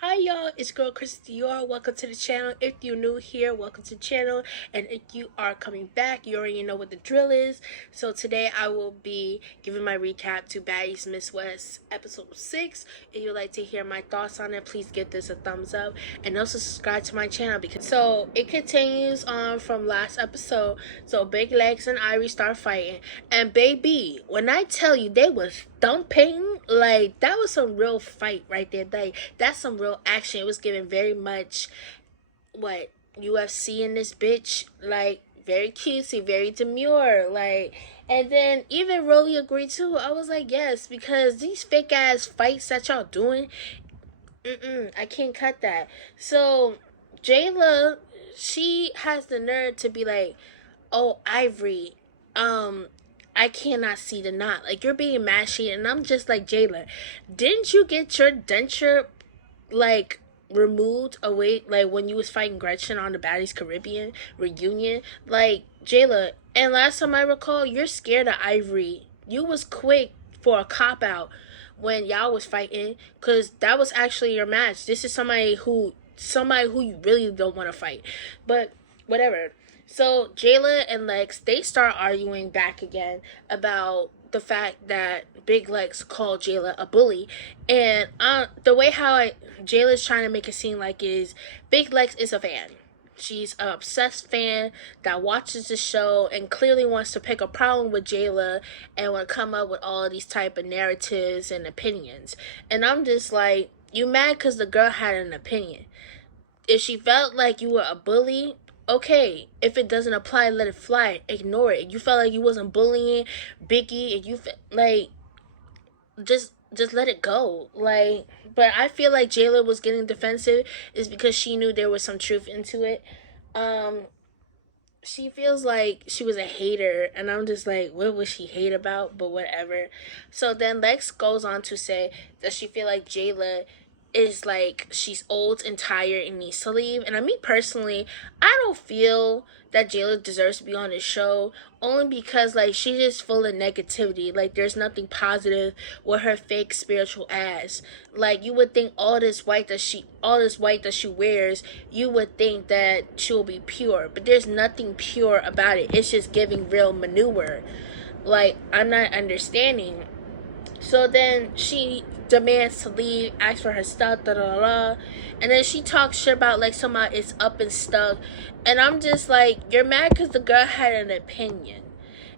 Hi y'all, it's girl Christy. You are welcome to the channel. If you're new here, welcome to the channel. And if you are coming back, you already know what the drill is. So today I will be giving my recap to Baddies Miss West episode 6. If you'd like to hear my thoughts on it, please give this a thumbs up and also subscribe to my channel because so it continues on from last episode. So Big Legs and Irie start fighting. And baby, when I tell you they was thumping, like that was some real fight right there. Like that's some real action. It was given very much what UFC in this bitch, like very cutesy, very demure, like. And then even Rolly agreed too. I was like, yes, because these fake ass fights that y'all doing, I can't cut that. So Jayla, she has the nerve to be like, oh, Ivory, I cannot see the knot. Like, you're being mashy, and I'm just like, Jayla, didn't you get your denture, like, removed away, like, when you was fighting Gretchen on the Baddies Caribbean reunion? Like, Jayla, and last time I recall, you're scared of Ivory. You was quick for a cop-out when y'all was fighting, because that was actually your match. This is somebody who you really don't want to fight. But, whatever. So Jayla and Lex, they start arguing back again about the fact that Big Lex called Jayla a bully. And the way how Jayla's trying to make it seem like is Big Lex is a fan. She's an obsessed fan that watches the show and clearly wants to pick a problem with Jayla and want to come up with all of these type of narratives and opinions. And I'm just like, you mad because the girl had an opinion. If she felt like you were a bully, okay, if it doesn't apply, let it fly. Ignore it. You felt like you wasn't bullying Biggie, and you like just let it go. Like, but I feel like Jayla was getting defensive is because she knew there was some truth into it. She feels like she was a hater, and I'm just like, what was she hate about? But whatever. So then Lex goes on to say that she feel like Jayla is like she's old and tired and needs to leave. And I mean, personally, I don't feel that Jayla deserves to be on this show, only because like she's just full of negativity. Like there's nothing positive with her fake spiritual ass. Like you would think all this white that she wears, you would think that she'll be pure, but there's nothing pure about it. It's just giving real manure. Like, I'm not understanding. So then she demands to leave, asks for her stuff, and then she talks shit about like somehow it's up and stuck. And I'm just like, you're mad because the girl had an opinion.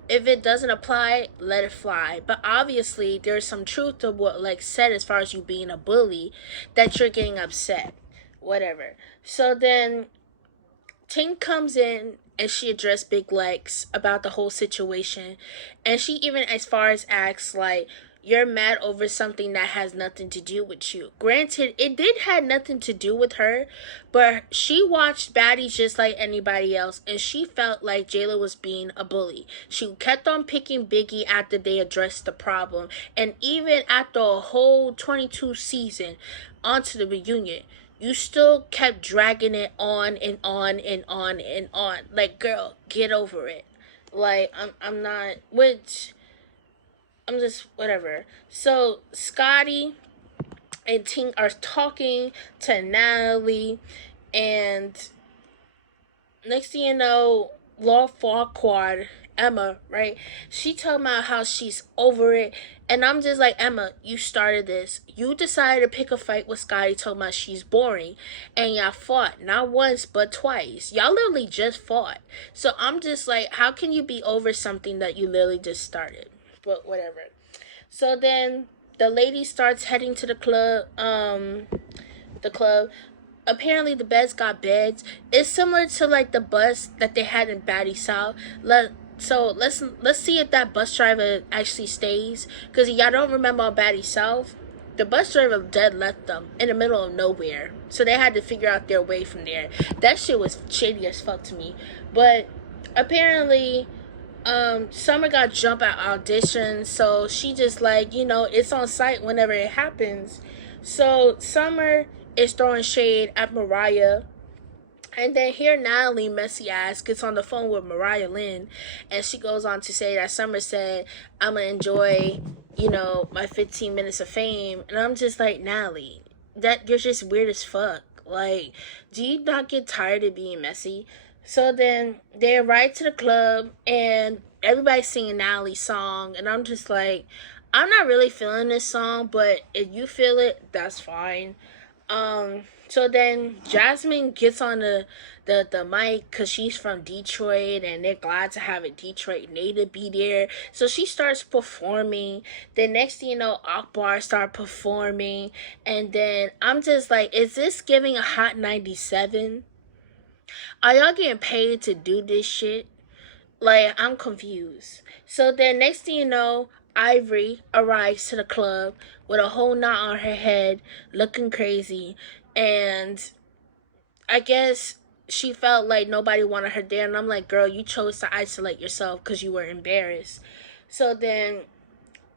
If it doesn't apply, let it fly. But obviously, there's some truth to what like said as far as you being a bully, that you're getting upset. Whatever. So then Tink comes in and she addressed Big Legs about the whole situation. And she even as far as asks like, you're mad over something that has nothing to do with you. Granted, it did have nothing to do with her, but she watched Baddies just like anybody else, and she felt like Jayla was being a bully. She kept on picking Biggie after they addressed the problem, and even after a whole 22 season onto the reunion, you still kept dragging it on and on and on and on. Like, girl, get over it. Like, I'm not, which I'm just whatever. So Scotty and Tink are talking to Natalie, and next thing you know, Law Farquaad, Emma, right? She told me how she's over it, and I'm just like, Emma, you started this. You decided to pick a fight with Scotty, told me she's boring, and y'all fought not once but twice. Y'all literally just fought. So I'm just like, how can you be over something that you literally just started? But whatever. So then the lady starts heading to the club. Apparently the beds got beds. It's similar to like the bus that they had in Baddies South. So let's see if that bus driver actually stays. Cause y'all don't remember on Baddies South, the bus driver dead left them in the middle of nowhere. So they had to figure out their way from there. That shit was shady as fuck to me. But apparently Summer got jumped at audition, so she just like, you know, it's on site whenever it happens. So Summer is throwing shade at Mariah, and then here Natalie, messy ass, gets on the phone with Mariah Lynn, and she goes on to say that Summer said, I'm gonna enjoy, you know, my 15 minutes of fame. And I'm just like, Natalie, that you're just weird as fuck. Like, do you not get tired of being messy? So then they arrive to the club and everybody's singing Natalie's song, and I'm just like, I'm not really feeling this song, but if you feel it, that's fine. So then Jasmine gets on the mic because she's from Detroit and they're glad to have a Detroit native be there. So she starts performing. Then next thing you know, Akbar start performing. And then I'm just like, is this giving a Hot 97? Are y'all getting paid to do this shit? Like, I'm confused. So then next thing you know, Ivory arrives to the club with a whole knot on her head, looking crazy. And I guess she felt like nobody wanted her there. And I'm like, girl, you chose to isolate yourself because you were embarrassed. So then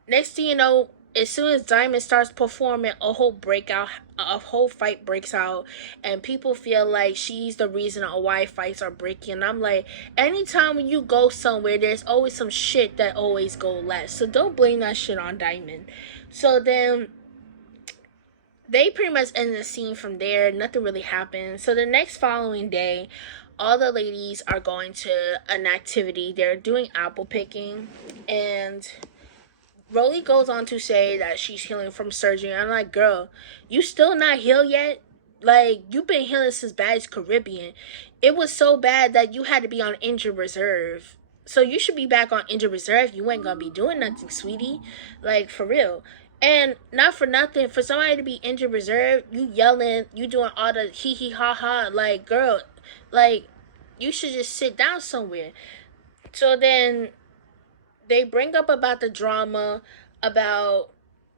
next thing you know, as soon as Diamond starts performing, a whole fight breaks out, and people feel like she's the reason why fights are breaking. And I'm like, anytime when you go somewhere, there's always some shit that always go less. So don't blame that shit on Diamond. So then they pretty much end the scene from there. Nothing really happened. So the next following day, all the ladies are going to an activity. They're doing apple picking, and Rolly goes on to say that she's healing from surgery. I'm like, girl, you still not healed yet? Like, you've been healing since Baddies Caribbean. It was so bad that you had to be on injured reserve. So you should be back on injured reserve. You ain't gonna be doing nothing, sweetie. Like, for real. And not for nothing, for somebody to be injured reserve, you yelling, you doing all the hee hee ha ha. Like, girl, like, you should just sit down somewhere. So then they bring up about the drama, about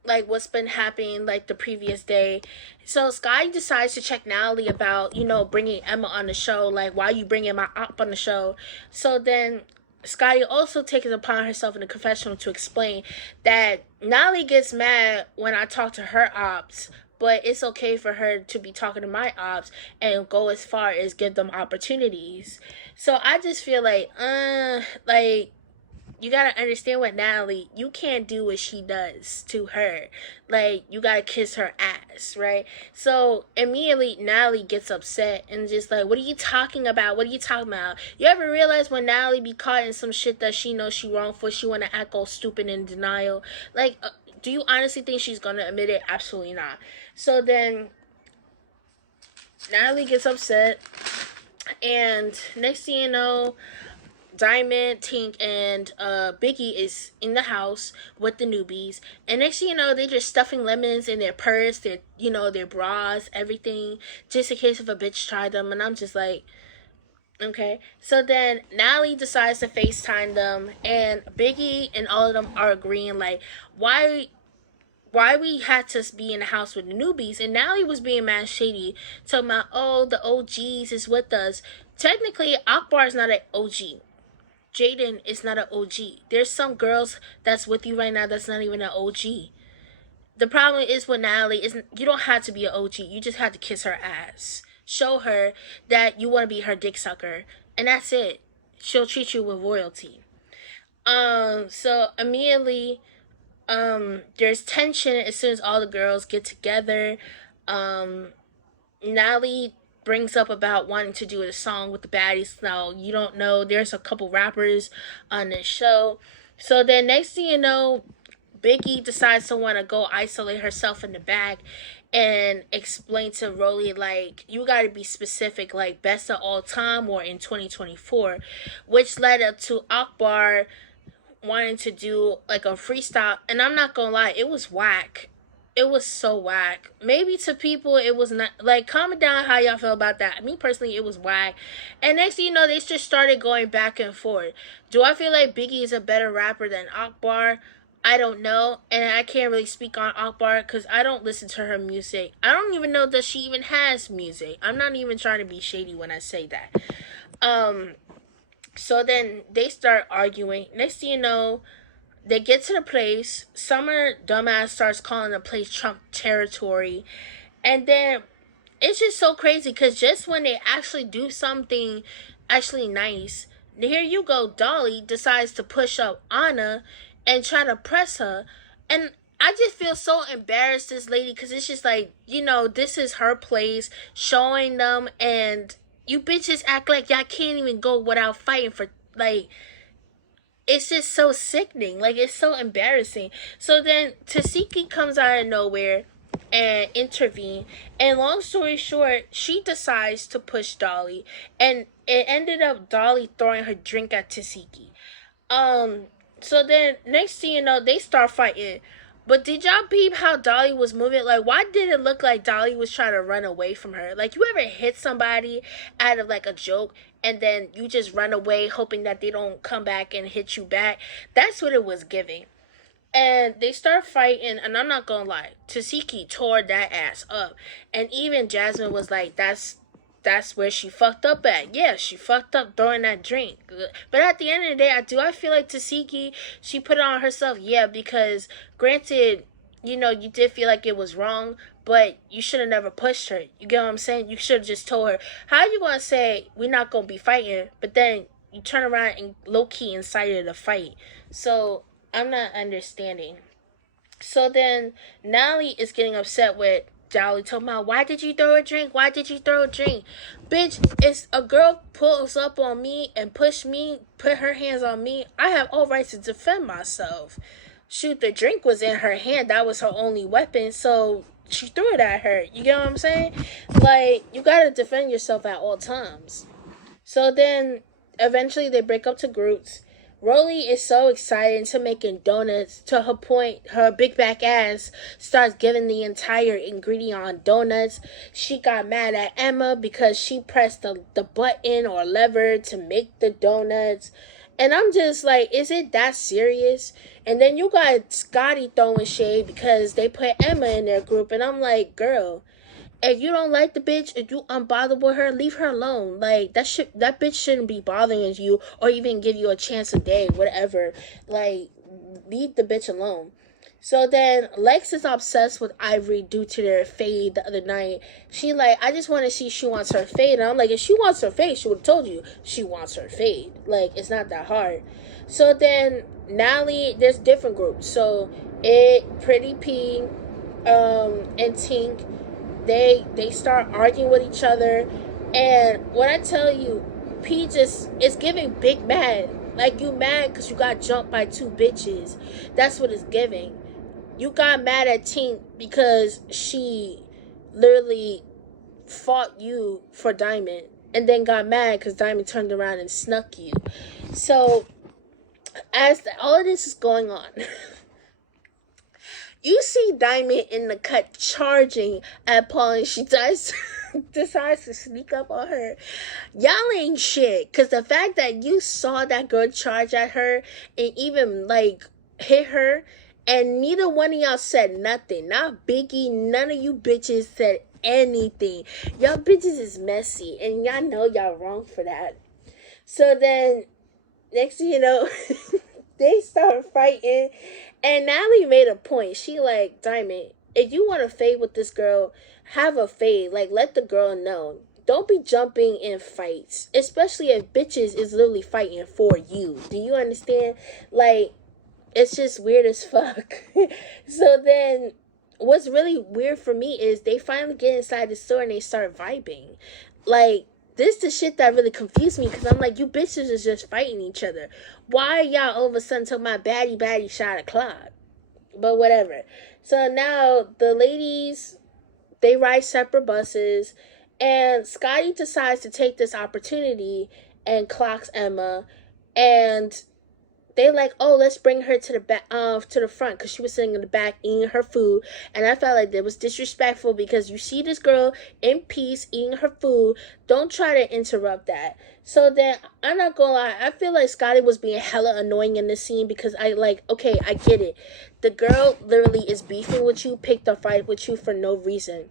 like what's been happening like the previous day. So Sky decides to check Natalie about, bringing Emma on the show. Like, why are you bringing my op on the show? So then Scotty also takes it upon herself in the confessional to explain that Natalie gets mad when I talk to her ops, but it's okay for her to be talking to my ops and go as far as give them opportunities. So I just feel like, you gotta understand what Natalie, you can't do what she does to her. Like, you gotta kiss her ass, right? So immediately Natalie gets upset and just like, what are you talking about? What are you talking about? You ever realize when Natalie be caught in some shit that she knows she wrong for, she wanna act all stupid in denial? Like, do you honestly think she's gonna admit it? Absolutely not. So then Natalie gets upset, and next thing you know, Diamond, Tink, and Biggie is in the house with the newbies. And next thing you know, they're just stuffing lemons in their purse, their bras, everything, just in case if a bitch tried them. And I'm just like, okay. So then Natalie decides to FaceTime them, and Biggie and all of them are agreeing, like, why we had to be in the house with the newbies. And Natalie was being mad shady, talking about, oh, the OGs is with us. Technically, Akbar is not an OG. Jaden is not an OG. There's some girls that's with you right now that's not even an OG. The problem is with Natalie is you don't have to be an OG. You just have to kiss her ass. Show her that you want to be her dick sucker, and that's it. She'll treat you with royalty. So immediately, there's tension as soon as all the girls get together. Natalie brings up about wanting to do a song with the Baddies. Now, you don't know, there's a couple rappers on this show. So then next thing you know, Biggie decides to want to go isolate herself in the back and explain to Rolly, like, you got to be specific, like best of all time or in 2024, which led up to Akbar wanting to do like a freestyle. And I'm not gonna lie, it was whack. It was so whack. Maybe to people it was not. Like, comment down how y'all feel about that. Me personally, it was whack. And next thing you know, they just started going back and forth. Do I feel like Biggie is a better rapper than Akbar? I don't know. And I can't really speak on Akbar because I don't listen to her music. I don't even know that she even has music. I'm not even trying to be shady when I say that. So then they start arguing. Next thing you know, they get to the place. Summer dumbass starts calling the place Trump territory. And then it's just so crazy because just when they actually do something actually nice, here you go, Dolly decides to push up Anna and try to press her. And I just feel so embarrassed, this lady, because it's just like, this is her place, showing them, and you bitches act like y'all can't even go without fighting for, like, it's just so sickening. Like, it's so embarrassing. So then Tesheki comes out of nowhere and intervene. And long story short, she decides to push Dolly. And it ended up Dolly throwing her drink at Tesheki. So then next thing you know, they start fighting. But did y'all peep how Dolly was moving? Like, why did it look like Dolly was trying to run away from her? Like, you ever hit somebody out of like a joke and then you just run away hoping that they don't come back and hit you back? That's what it was giving. And they start fighting, and I'm not gonna lie, Tesheki tore that ass up. And even Jasmine was like, that's where she fucked up at. Yeah, she fucked up throwing that drink. But at the end of the day, I feel like Tesheki, she put it on herself. Yeah, because granted, you did feel like it was wrong, but you should have never pushed her. You get what I'm saying? You should have just told her. How you gonna say we're not gonna be fighting, but then you turn around and low-key incited a fight? So I'm not understanding. So then Nally is getting upset with Dolly, talking about, why did you throw a drink? Why did you throw a drink? Bitch, if a girl pulls up on me and put her hands on me, I have all rights to defend myself. Shoot, the drink was in her hand. That was her only weapon. So she threw it at her. You get what I'm saying? Like, you gotta defend yourself at all times. So then eventually they break up to groups. Rolly is so excited into making donuts, to her point, her big back ass starts giving the entire ingredient on donuts. She got mad at Emma because she pressed the button or lever to make the donuts. And I'm just like, is it that serious? And then you got Scotty throwing shade because they put Emma in their group. And I'm like, girl, if you don't like the bitch, if you unbothered with her, leave her alone. Like, that bitch shouldn't be bothering you or even give you a chance a day, whatever. Like, leave the bitch alone. So then Lex is obsessed with Ivory due to their fade the other night. She like, I just want to see she wants her fade. And I'm like, if she wants her fade, she would have told you she wants her fade. Like, it's not that hard. So then Nally, there's different groups. So Pretty P, and Tink, they start arguing with each other. And when I tell you, P just is giving big mad. Like, you mad because you got jumped by two bitches. That's what it's giving. You got mad at Tink because she literally fought you for Diamond, and then got mad because Diamond turned around and snuck you. So as all of this is going on, you see Diamond in the cut charging at Paul, and she decides to sneak up on her. Y'all ain't shit. Because the fact that you saw that girl charge at her and even, like, hit her, and neither one of y'all said nothing. Not Biggie, none of you bitches said anything. Y'all bitches is messy, and y'all know y'all wrong for that. So then, next thing you know, they start fighting. And Natalie made a point. She like, Diamond, if you want to fade with this girl, have a fade. Like, let the girl know. Don't be jumping in fights. Especially if bitches is literally fighting for you. Do you understand? Like, it's just weird as fuck. So then, what's really weird for me is they finally get inside the store and they start vibing. Like, this the shit that really confused me, because I'm like, you bitches is just fighting each other. Why are y'all all of a sudden talking about baddie shot o'clock? But whatever. So now the ladies, they ride separate buses, and Scotty decides to take this opportunity and clocks Emma, and they like, oh, let's bring her to the back, to the front, because she was sitting in the back eating her food. And I felt like that was disrespectful, because you see this girl in peace eating her food. Don't try to interrupt that. So then, I'm not gonna lie, I feel like Scotty was being hella annoying in this scene, because okay, I get it. The girl literally is beefing with you, picked a fight with you for no reason.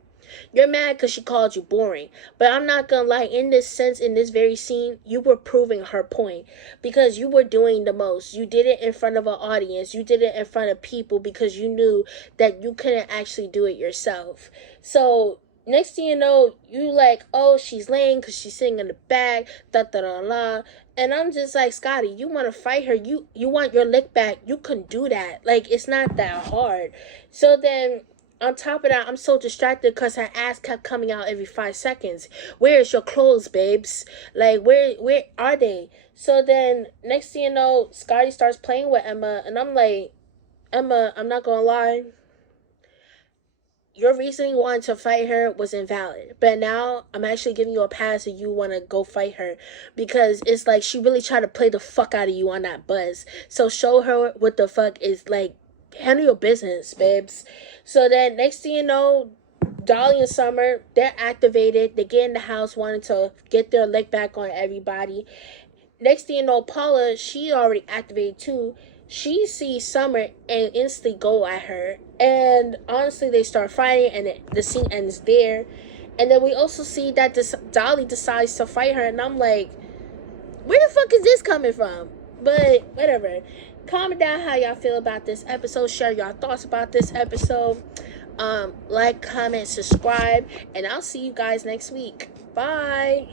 You're mad because she called you boring. But I'm not gonna lie, in this sense, in this very scene, you were proving her point. Because you were doing the most. You did it in front of an audience. You did it in front of people because you knew that you couldn't actually do it yourself. So Next thing you know, you like, oh, she's lame because she's sitting in the bag, da da da da. And I'm just like, Scotty, you want to fight her? You want your lick back? You can do that. Like, it's not that hard. So then, on top of that, I'm so distracted because her ass kept coming out every 5 seconds. Where's your clothes, babes? Like, where are they? So then, next thing you know, Scotty starts playing with Emma, and I'm like, Emma, I'm not gonna lie, your reasoning wanting to fight her was invalid. But now I'm actually giving you a pass if you want to go fight her. Because it's like she really tried to play the fuck out of you on that buzz. So show her what the fuck is like. Handle your business, babes. So then next thing you know, Dolly and Summer, they're activated. They get in the house wanting to get their lick back on everybody. Next thing you know, Paula, she already activated too. She sees Summer and instantly go at her. And honestly, they start fighting and the scene ends there. And then we also see that this Dolly decides to fight her. And I'm like, where the fuck is this coming from? But whatever. Comment down how y'all feel about this episode. Share your thoughts about this episode. Like, comment, subscribe. And I'll see you guys next week. Bye.